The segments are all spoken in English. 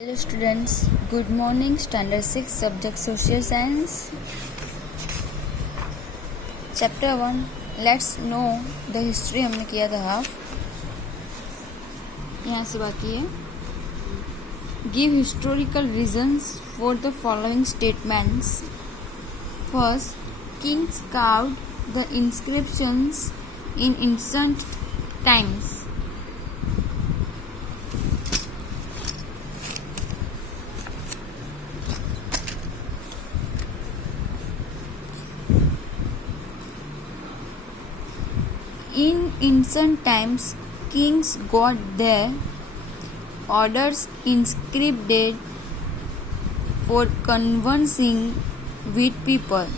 Hello students, good morning. Standard 6 subject social science. Chapter 1 Let's know the history हमने किया था half. यहाँ से बाकी है. Give historical reasons for the following statements. First, kings carved the inscriptions in ancient times. In ancient times, kings got their orders inscribed for conversing with people.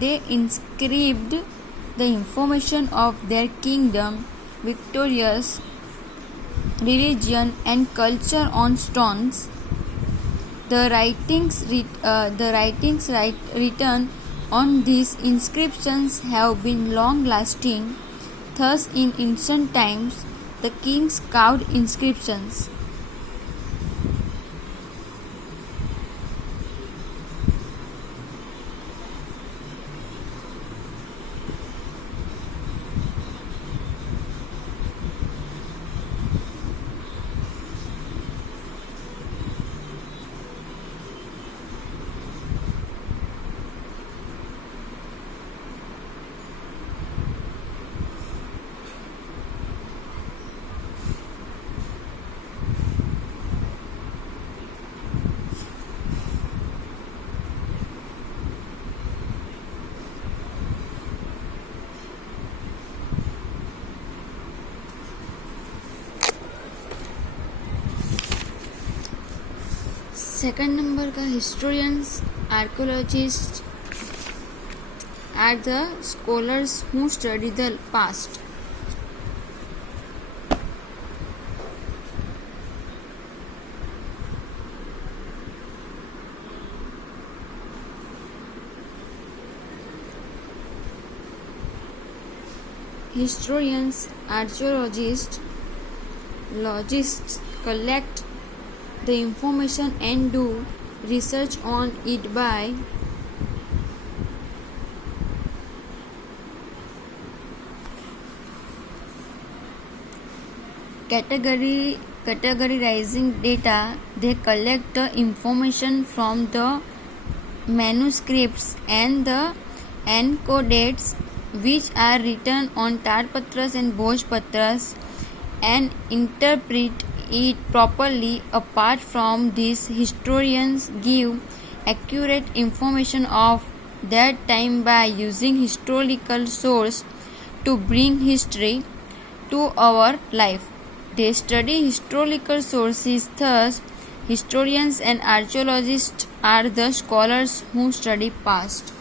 They inscribed the information of their kingdom, victorious religion, and culture on stones. The writings written on these inscriptions have been long-lasting. Thus, in ancient times, the kings carved inscriptions. Second number का historians, archaeologists are the scholars who study the past. Historians, archaeologists, logists collect the information and do research on it by categorizing data. They collect the information from the manuscripts and the anecdotes which are written on Tarpatras and Bhojpatras and interpret it properly. Apart from this, historians give accurate information of that time by using historical source to bring history to our life. They study historical sources. Thus, historians and archaeologists are the scholars who study past.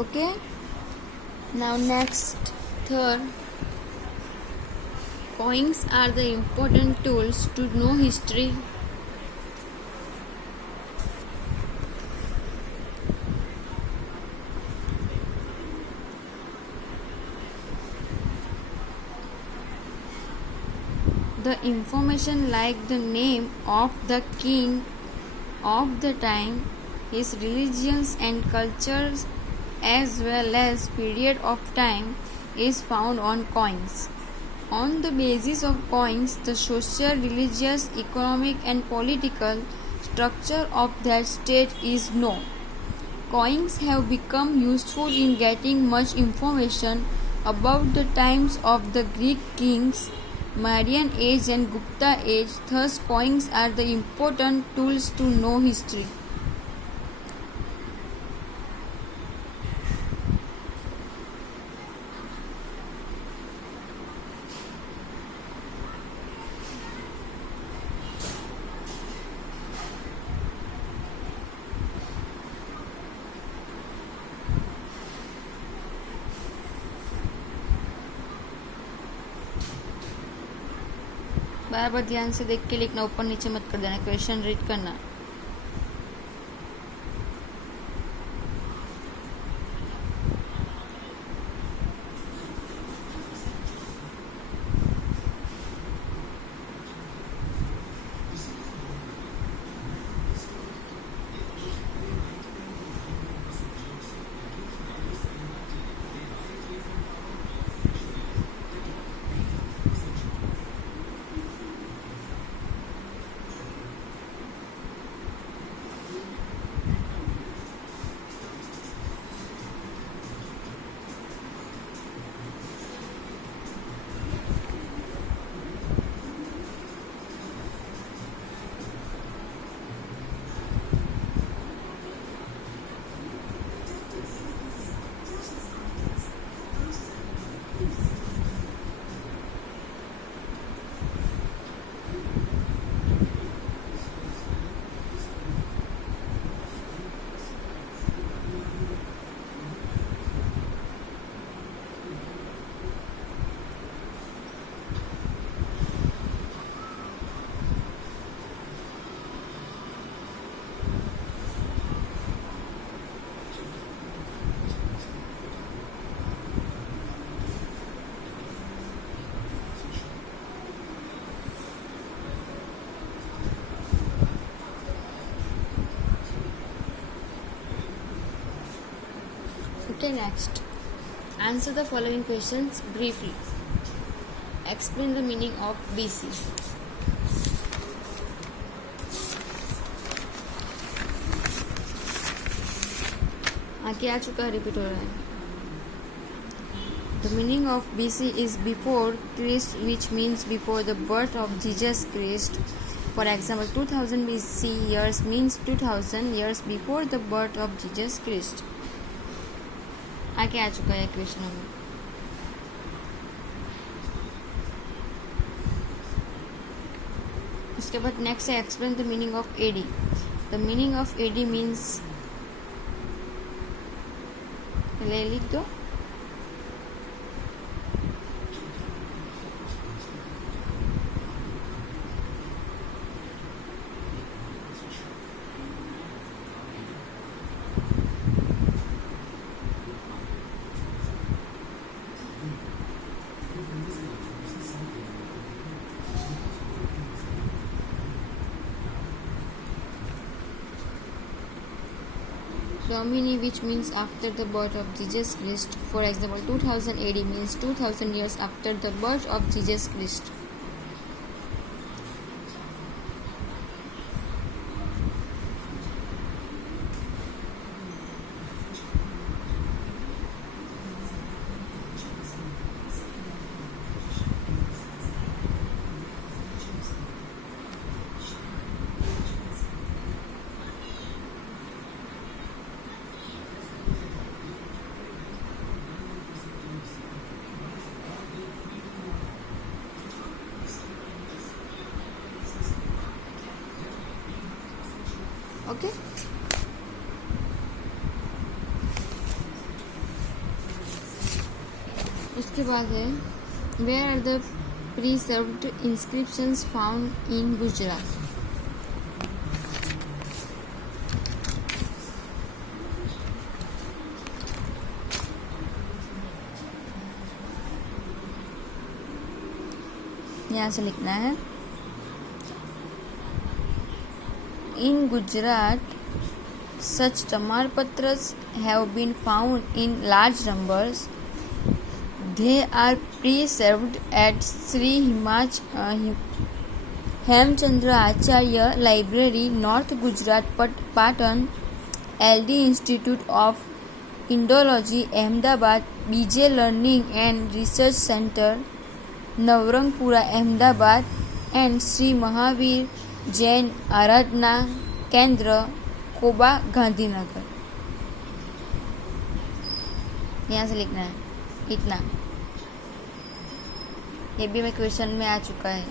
Okay, now next, third, coins are the important tools to know history. The information like the name of the king of the time, his religions and cultures, as well as period of time, is found on coins. On the basis of coins, the social, religious, economic and political structure of that state is known. Coins have become useful in getting much information about the times of the Greek kings, Mauryan age and Gupta age. Thus, coins are the important tools to know history. बार बार ध्यान से देख के लिखना, ऊपर नीचे मत कर देना, क्वेश्चन रीड करना। Okay, next. Answer the following questions briefly. Explain the meaning of BC. आगे आ चुका है, रिपीट हो रहा है. The meaning of BC is before Christ, which means before the birth of Jesus Christ. For example, 2000 BC years means 2000 years before the birth of Jesus Christ. आगे आ चुका है question में. उसके बाद नेक्स्ट है explain the meaning of AD. The meaning of AD means, पहले लिख दो. Domini, which means after the birth of Jesus Christ. For example, 2000 AD means 2000 years after the birth of Jesus Christ. Okay, उसके बाद है where are the preserved inscriptions found in Gujarat. यहाँ से लिखना है. In Gujarat, such Tamarpatras have been found in large numbers. They are preserved at Sri Hemchandra Acharya Library, North Gujarat, Patan, LD Institute of Indology, Ahmedabad, BJ Learning and Research Center, Navrangpura, Ahmedabad, and Sri Mahavir Jain आराधना केंद्र कोबा गांधीनगर. यहाँ से लिखना है इतना. ये भी मैं question में आ चुका है.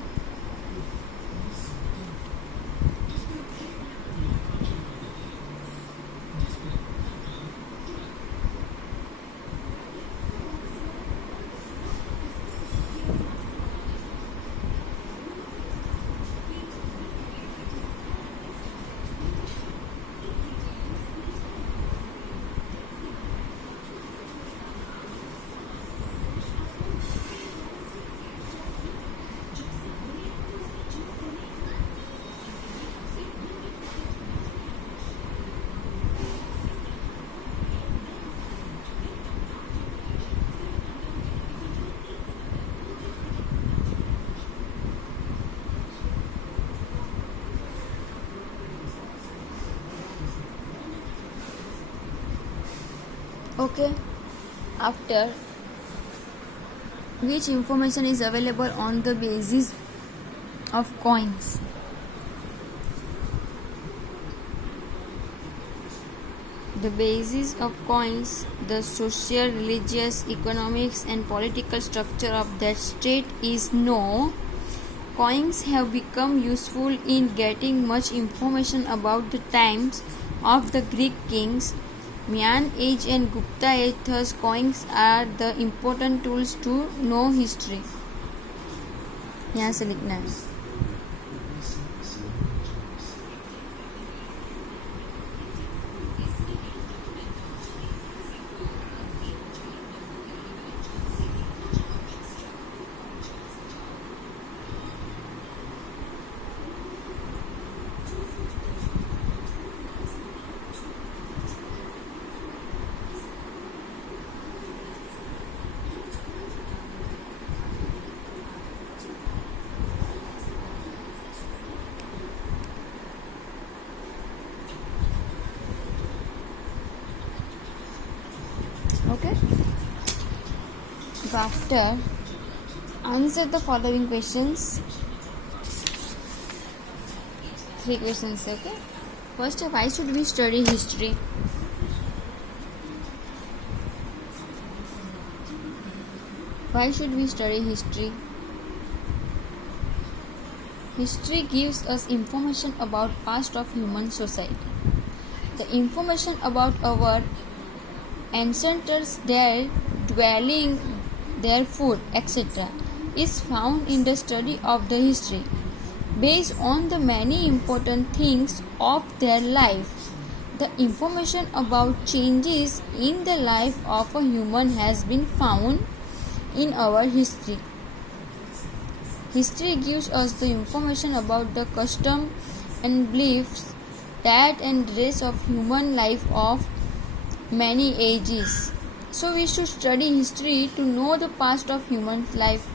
Okay. After, which information is available on the basis of coins? The basis of coins, the social, religious, economics, and political structure of that state is known. Coins have become useful in getting much information about the times of the Greek kings, Mayan age and Gupta age. Thus, coins are the important tools to know history. यहाँ से लिखना है. Okay. So after, answer the following questions. 3 questions. Okay. First, why should we study history? Why should we study history? History gives us information about past of human society. The information about our ancestors, their dwelling, their food, etc. is found in the study of the history. Based on the many important things of their life, the information about changes in the life of a human has been found in our history. History gives us the information about the custom and beliefs that and dress of human life of many ages. So we should study history to know the past of human life.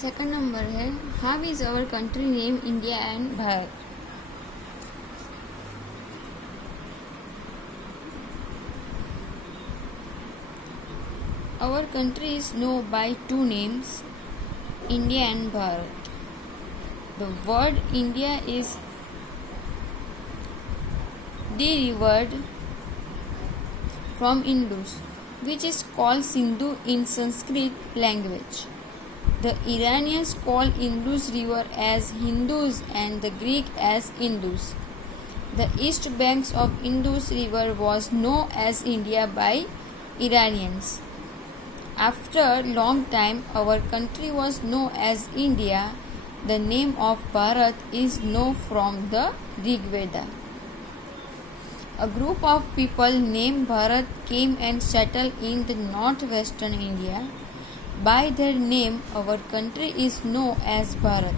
Second number है, how is our country name India and Bharat? Our country is known by 2 names, India and Bharat. The word India is derived from Indus, which is called Sindhu in Sanskrit language. The Iranians call Indus River as Hindus and the Greek as Indus. The east banks of Indus River was known as India by Iranians. After a long time, our country was known as India. The name of Bharat is known from the Rig Veda. A group of people named Bharat came and settled in the northwestern India. By their name, our country is known as Bharat.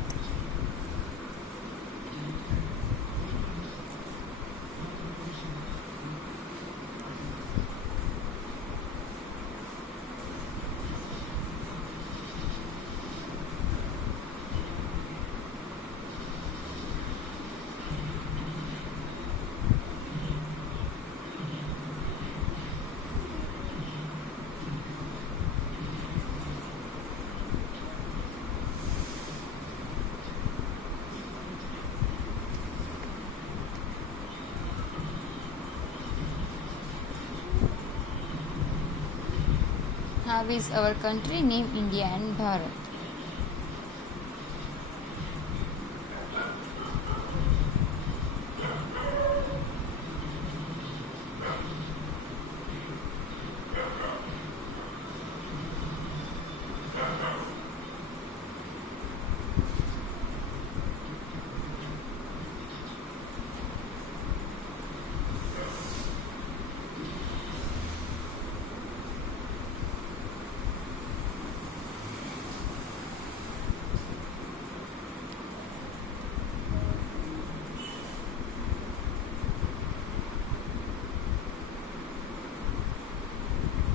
How is our country named India and Bharat?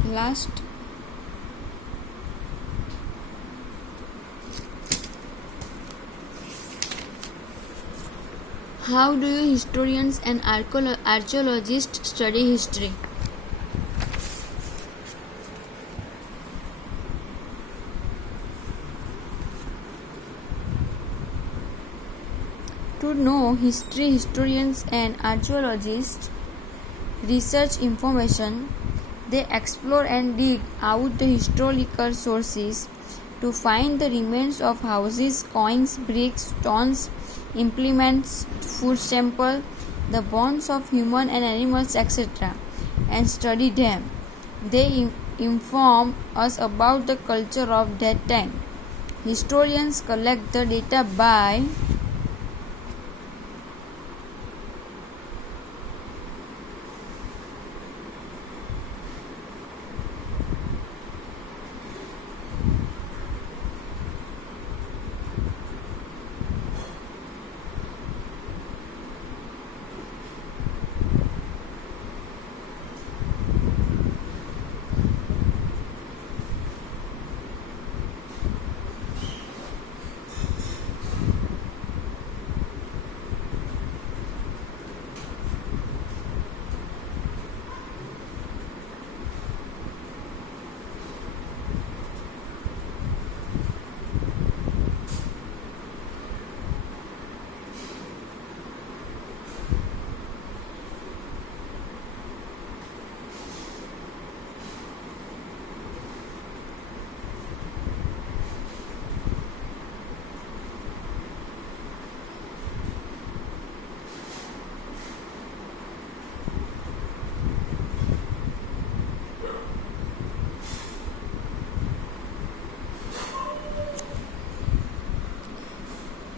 Last, how do historians and archaeologists study history? To know history, historians and archaeologists research information. They explore and dig out the historical sources to find the remains of houses, coins, bricks, stones, implements, food samples, the bones of human and animals, etc., and study them. They inform us about the culture of that time. Historians collect the data by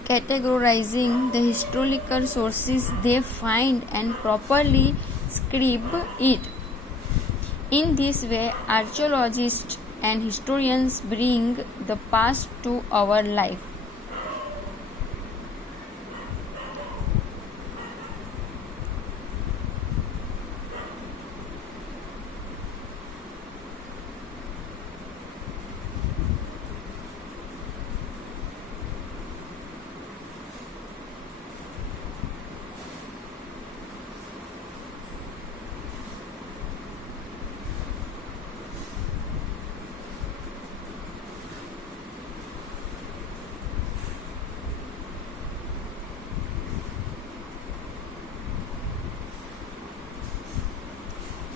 categorizing the historical sources they find and properly scribe it. In this way, archaeologists and historians bring the past to our life.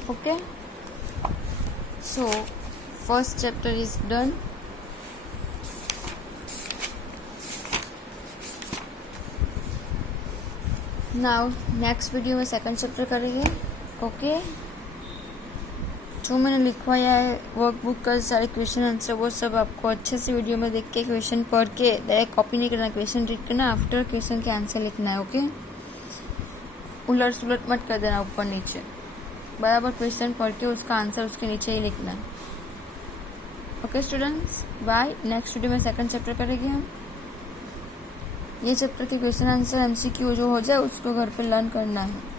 Okay, so first chapter is done. Now next video में second chapter करेंगे. Okay, जो मैंने लिखवाया है workbook का सारे question answer वो सब आपको अच्छे से वीडियो में देख के क्वेश्चन पढ़ के डायरेक्ट कॉपी नहीं करना, क्वेश्चन रीड करना, आफ्टर क्वेश्चन के आंसर लिखना है. ओके, उलट सुलट मत कर देना ऊपर नीचे, बराबर क्वेश्चन पढ़ के उसका आंसर उसके नीचे ही लिखना है. Okay students, bye. Next video में सेकंड चैप्टर करेंगे हम। ये चैप्टर के क्वेश्चन आंसर MCQ जो हो जाए उसको घर पे लर्न करना है।